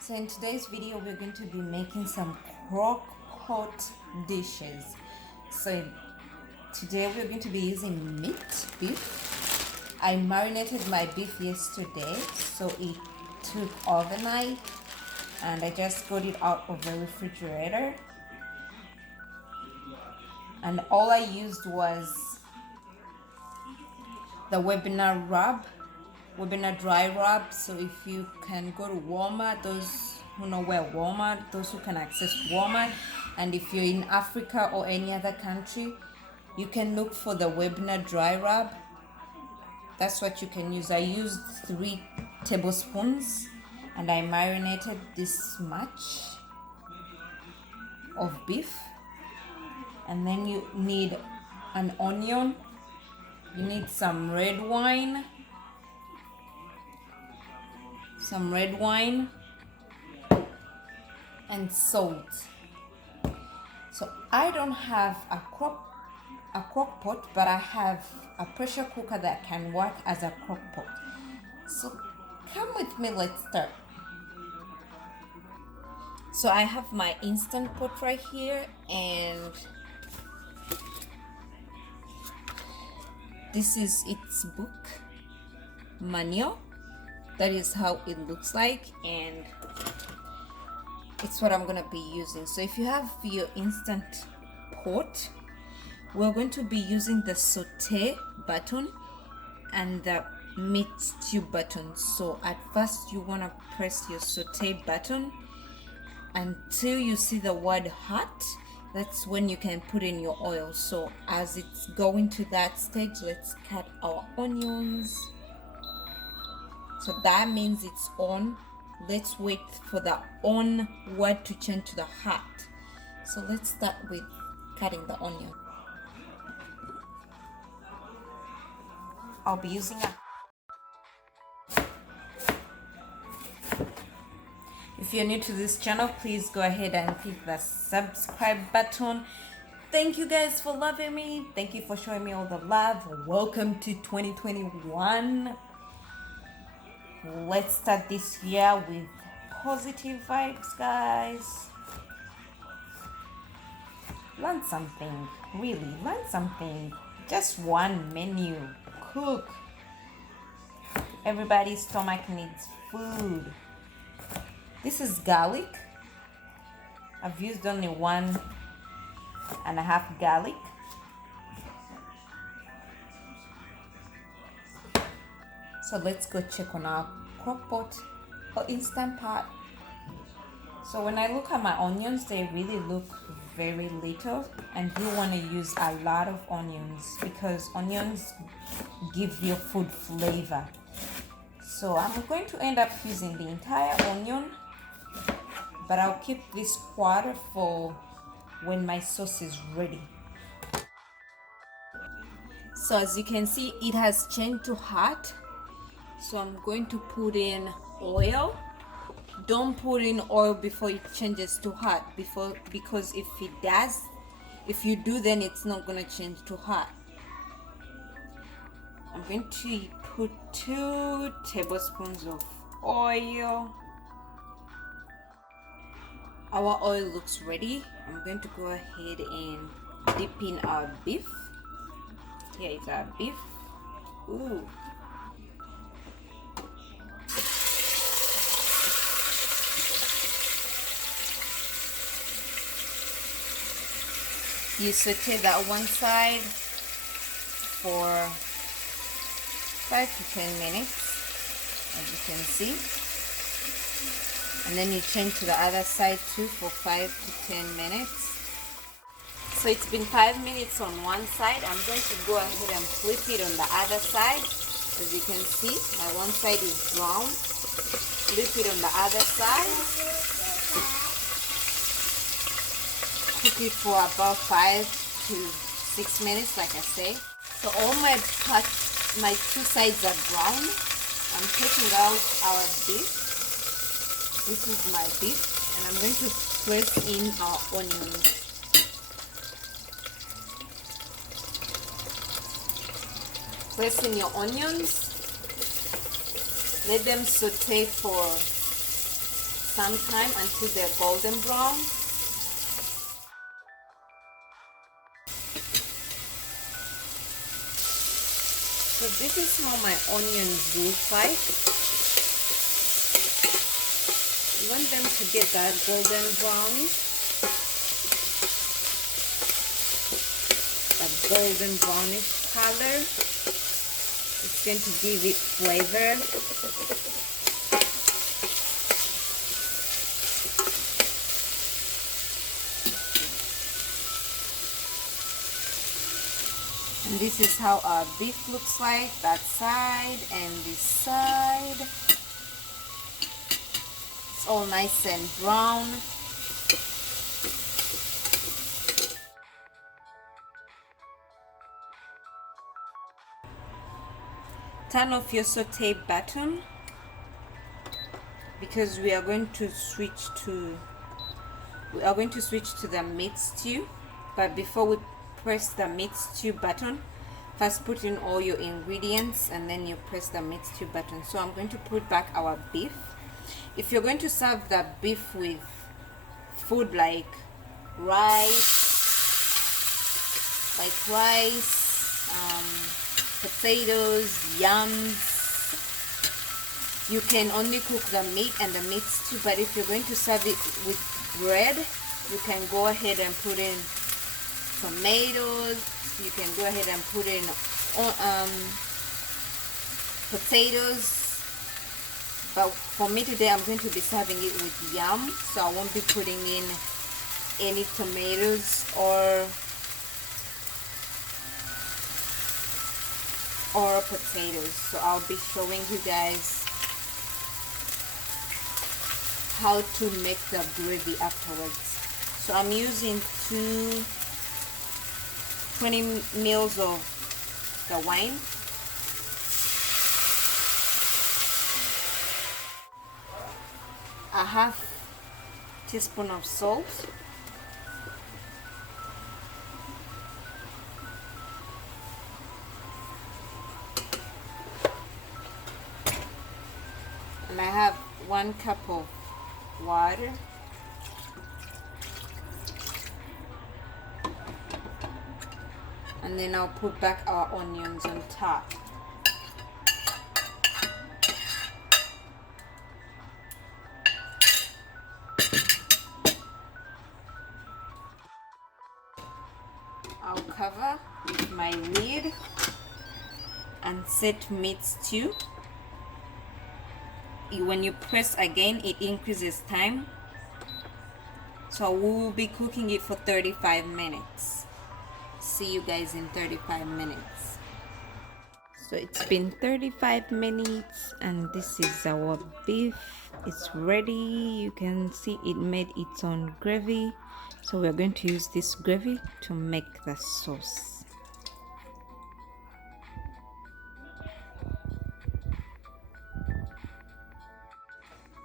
So in today's video we're going to be making some crock pot dishes. So today we're going to be using beef. I marinated my beef yesterday, so it took overnight, and I just got it out of the refrigerator. And all I used was the webinar dry rub. So if you can go to Walmart, those who know where Walmart, those who can access Walmart, and if you're in Africa or any other country, you can look for the webinar dry rub. That's what you can use. I used 3 tablespoons and I marinated this much of beef. And then you need an onion, you need some red wine, and salt. So I don't have a crock pot, but I have a pressure cooker that can work as a crock pot. So come with me, let's start. So I have my instant pot right here, and this is its book manual. That is how it looks like, and it's what I'm gonna be using. So if you have your instant pot, we're going to be using the saute button and the meat stew button. So at first you want to press your saute button until you see the word hot. That's when you can put in your oil. So as it's going to that stage, let's cut our onions. So that means it's on. Let's wait for the on word to change to the hot. So let's start with cutting the onion. I'll be using If you're new to this channel, please go ahead and click the subscribe button. Thank you guys for loving me. Thank you for showing me all the love. Welcome to 2021. Let's start this year with positive vibes, guys. Learn something, really, learn something. Just one menu, cook. Everybody's stomach needs food. This is garlic. I've used only 1.5 garlic. So let's go check on our crock pot or instant pot. So when I look at my onions, they really look very little, and you want to use a lot of onions because onions give your food flavor. So I'm going to end up using the entire onion, but I'll keep this quarter for when my sauce is ready. So as you can see, it has changed to hot. So I'm going to put in oil. Don't put in oil before it changes to hot, because if you do, then it's not going to change to hot. I'm going to put 2 tablespoons of oil. Our oil looks ready. I'm going to go ahead and dip in our beef. Here is our beef. Ooh. You saute that one side for 5 to 10 minutes, as you can see. And then you change to the other side too for 5 to 10 minutes. So it's been 5 minutes on one side. I'm going to go ahead and flip it on the other side. As you can see, my one side is brown. Flip it on the other side. Cook it for about 5 to 6 minutes, like I say. So all my 2 sides are brown. I'm taking out our beef. This is my beef, and I'm going to press in our onions. Press in your onions. Let them saute for some time until they're golden brown. So this is how my onions look like. You want them to get that golden brown, that golden brownish color. It's going to give it flavor. And this is how our beef looks like, that side and this side. It's all nice and brown. Turn off your saute button because we are going to switch to the meat stew. But before we press the meat stew button, first put in all your ingredients and then you press the meat stew button. So I'm going to put back our beef. If you're going to serve the beef with food like rice, potatoes, yams, you can only cook the meat and the meat stew. But if you're going to serve it with bread, you can go ahead and put in tomatoes. You can go ahead and put in potatoes. But for me today, I'm going to be serving it with yam, so I won't be putting in any tomatoes or potatoes. So I'll be showing you guys how to make the gravy afterwards. So I'm using 20 mils of the wine, a half teaspoon of salt, and I have 1 cup of water, and then I'll put back our onions on top. I'll cover with my lid and set meat stew. When you press again, it increases time. So we will be cooking it for 35 minutes. See you guys in 35 minutes. So it's been 35 minutes and this is our beef. It's ready. You can see it made its own gravy. So we're going to use this gravy to make the sauce.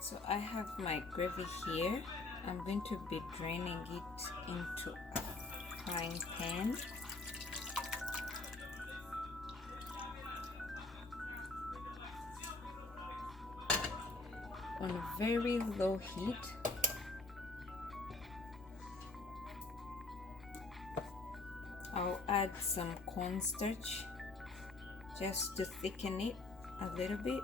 So I have my gravy here. I'm going to be draining it into a frying pan. On a very low heat. I'll add some cornstarch just to thicken it a little bit.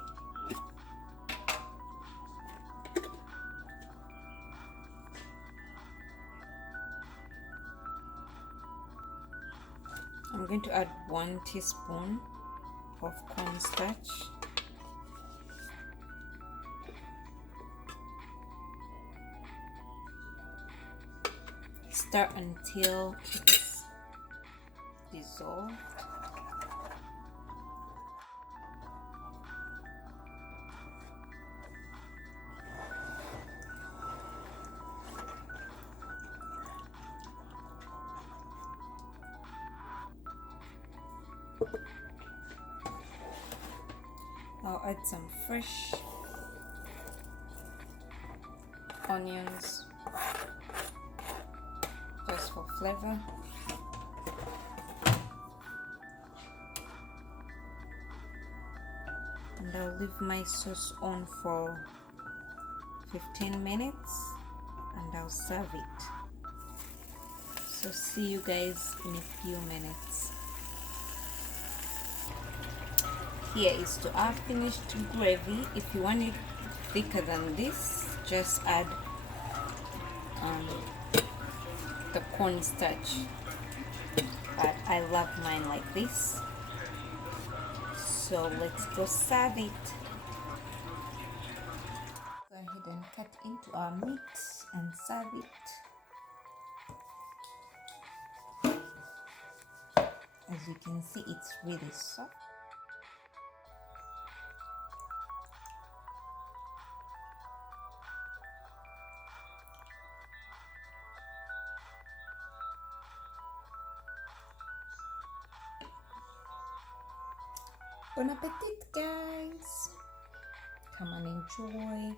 I'm going to add 1 teaspoon of cornstarch. Stir until it's dissolved. I'll add some fresh onions just for flavor. And I'll leave my sauce on for 15 minutes and I'll serve it. So see you guys in a few minutes. Here is to our finished gravy. If you want it thicker than this, just add the cornstarch, but I love mine like this. So let's go serve it. Go ahead and cut into our meat and serve it. As you can see, it's really soft. Bon appetit, guys. Come and enjoy.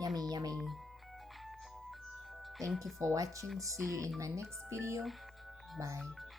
Yummy, yummy. Thank you for watching. See you in my next video. Bye.